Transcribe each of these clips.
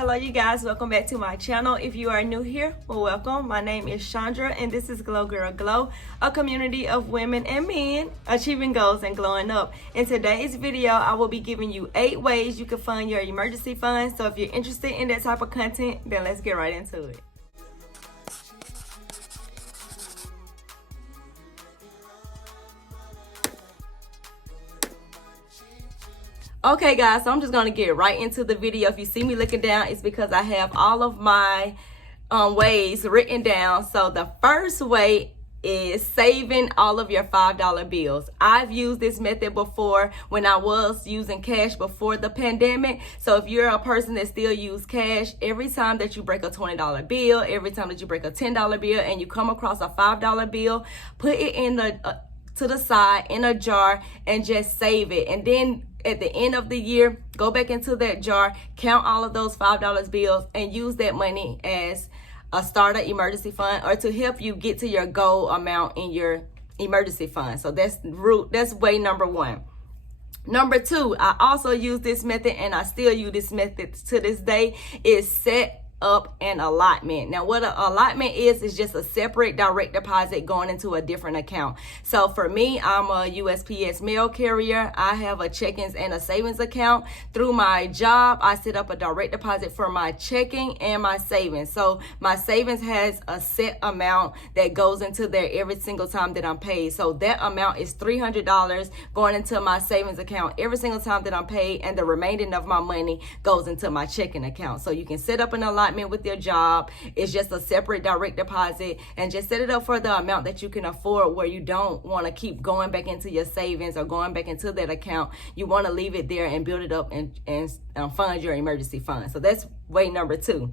Hello you guys, welcome back to my channel. If you are new here, well, welcome. My name is Chandra and this is Glow Girl Glow, a community of women and men achieving goals and glowing up. In today's video, I will be giving you 8 ways you can fund your emergency fund. So if you're interested in that type of content, then let's get right into it. Okay guys, so I'm just gonna get right into the video. If you see me looking down, it's because I have all of my ways written down. So the first way is saving all of your $5 bills. I've used this method before when I was using cash before the pandemic. So if you're a person that still use cash, every time that you break a $20 bill, every time that you break a $10 bill and you come across a $5 bill, put it in the to the side in a jar and just save it. And then at the end of the year, go back into that jar, count all of those $5 bills and use that money as a starter emergency fund or to help you get to your goal amount in your emergency fund. So that's way number 1. Number 2, I also use this method and I still use this method to this day, is set up an allotment. Now what an allotment is just a separate direct deposit going into a different account. So for me, I'm a USPS mail carrier. I have a checkings and a savings account. Through my job, I set up a direct deposit for my checking and my savings. So my savings has a set amount that goes into there every single time that I'm paid. So that amount is $300 going into my savings account every single time that I'm paid, and the remaining of my money goes into my checking account. So you can set up an allotment with your job. It's just a separate direct deposit, and just set it up for the amount that you can afford, where you don't want to keep going back into your savings or going back into that account. You want to leave it there and build it up and fund your emergency fund. So that's way number 2.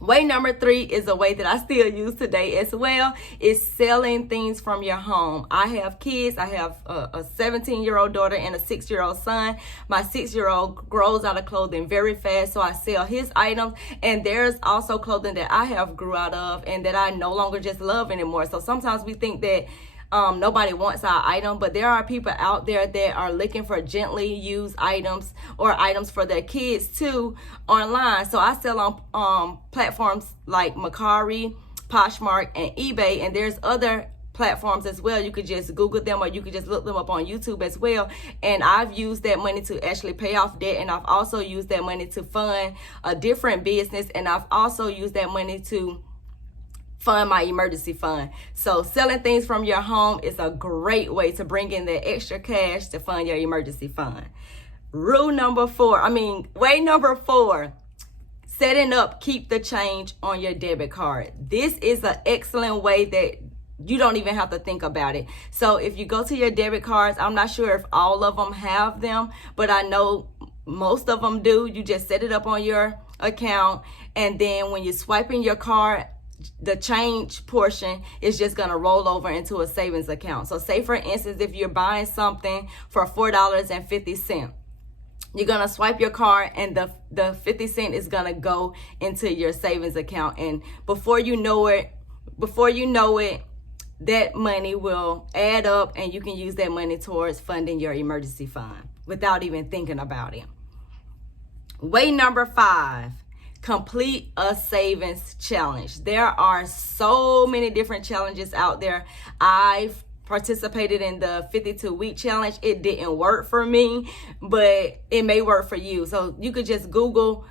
Way number 3 is a way that I still use today as well, is selling things from your home. I have kids. I have a 17-year-old daughter and a 6-year-old son. My 6-year-old grows out of clothing very fast, so I sell his items. And there's also clothing that I have grew out of and that I no longer just love anymore. So sometimes we think that nobody wants our item, but there are people out there that are looking for gently used items or items for their kids too online. So I sell on platforms like Mercari, Poshmark, and eBay, and there's other platforms as well. You could just Google them or you could just look them up on YouTube as well. And I've used that money to actually pay off debt, and I've also used that money to fund a different business, and I've also used that money to fund my emergency fund. So selling things from your home is a great way to bring in the extra cash to fund your emergency fund. Way number 4, setting up keep the change on your debit card. This is an excellent way that you don't even have to think about it. So if you go to your debit cards, I'm not sure if all of them have them, but I know most of them do. You just set it up on your account, and then when you're swiping your card, the change portion is just going to roll over into a savings account. So say for instance, if you're buying something for $4.50, you're going to swipe your card and the 50 cent is going to go into your savings account. And before you know it, that money will add up and you can use that money towards funding your emergency fund without even thinking about it. Way number 5, complete a savings challenge. There are so many different challenges out there. I've participated in the 52-week challenge. It didn't work for me, but it may work for you. So you could just Google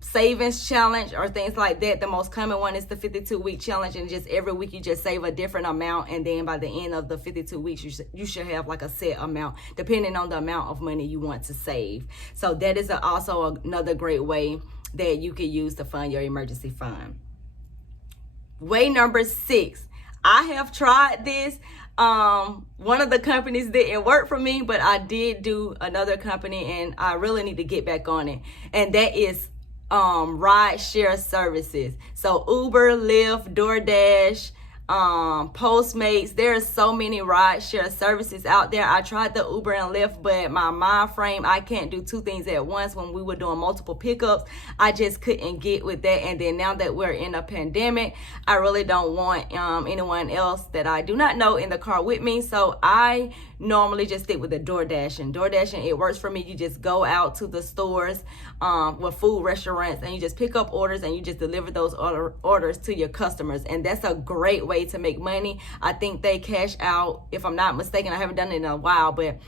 savings challenge or things like that. The most common one is the 52-week challenge, and just every week you just save a different amount, and then by the end of the 52 weeks you should have like a set amount depending on the amount of money you want to save. So that is also another great way that you could use to fund your emergency fund. Way number 6, I have tried this. One of the companies didn't work for me, but I did do another company and I really need to get back on it. And that is ride share services. So Uber, Lyft, DoorDash, Postmates. There are so many ride share services out there. I tried the Uber and Lyft, but my mind frame, I can't do two things at once. When we were doing multiple pickups, I just couldn't get with that. And then now that we're in a pandemic, I really don't want anyone else that I do not know in the car with me. So I normally just stick with the DoorDashing. It works for me. You just go out to the stores with food restaurants, and you just pick up orders, and you just deliver those orders to your customers. And that's a great way to make money. I think they cash out, if I'm not mistaken. I haven't done it in a while, but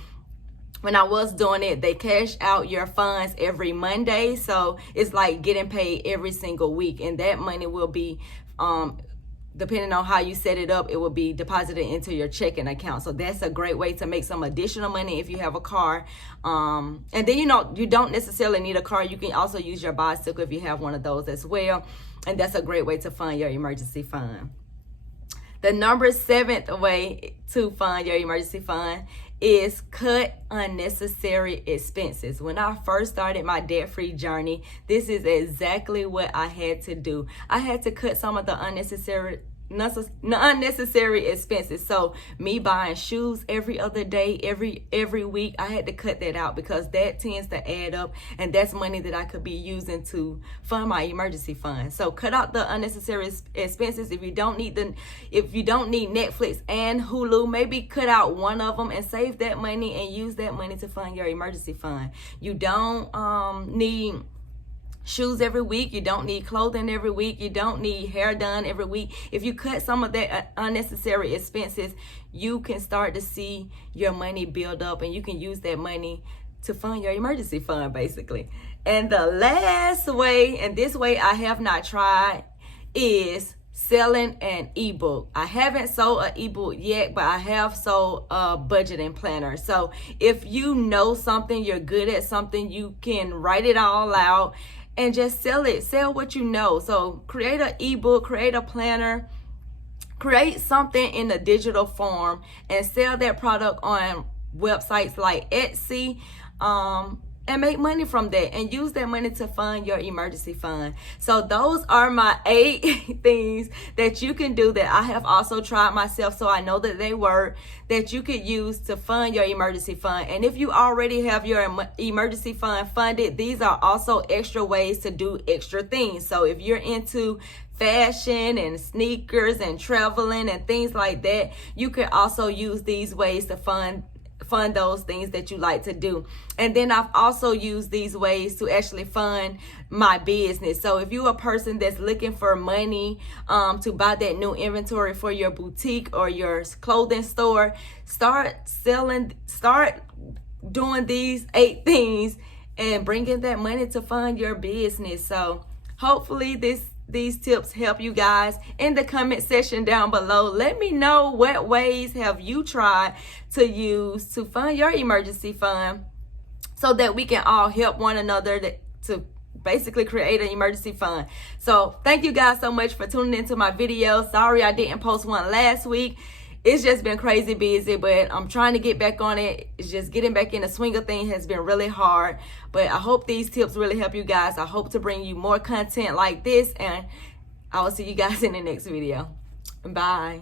when I was doing it, they cash out your funds every Monday. So it's like getting paid every single week, and that money will be depending on how you set it up, it will be deposited into your checking account. So that's a great way to make some additional money if you have a car. And then, you don't necessarily need a car. You can also use your bicycle if you have one of those as well. And that's a great way to fund your emergency fund. The number 7th way to fund your emergency fund is cut unnecessary expenses. When I first started my debt-free journey, this is exactly what I had to do. I had to cut some of the unnecessary expenses. So me buying shoes every other day, every week, I had to cut that out, because that tends to add up, and that's money that I could be using to fund my emergency fund. So cut out the unnecessary expenses. If you don't need Netflix and Hulu, maybe cut out one of them and save that money and use that money to fund your emergency fund. You don't need shoes every week. You don't need clothing every week. You don't need hair done every week. If you cut some of that unnecessary expenses, you can start to see your money build up, and you can use that money to fund your emergency fund, basically. And the last way, and this way I have not tried, is selling an ebook. I haven't sold an ebook yet, but I have sold a budgeting planner. So if you know something, you're good at something, you can write it all out and just sell it. Sell what you know. So create an ebook, create a planner, create something in a digital form, and sell that product on websites like Etsy, and make money from that, and use that money to fund your emergency fund. So those are my 8 things that you can do that I have also tried myself, so I know that they work, that you could use to fund your emergency fund. And if you already have your emergency fund funded, these are also extra ways to do extra things. So if you're into fashion and sneakers and traveling and things like that, you can also use these ways to fund those things that you like to do. And then I've also used these ways to actually fund my business. So if you're a person that's looking for money to buy that new inventory for your boutique or your clothing store, start doing these 8 things and bringing that money to fund your business. So hopefully these tips help you guys. In the comment section down below, let me know what ways have you tried to use to fund your emergency fund, so that we can all help one another to basically create an emergency fund. So thank you guys so much for tuning into my video. Sorry I didn't post one last week. It's just been crazy busy, but I'm trying to get back on it. It's just getting back in the swing of things has been really hard. But I hope these tips really help you guys. I hope to bring you more content like this, and I will see you guys in the next video. Bye.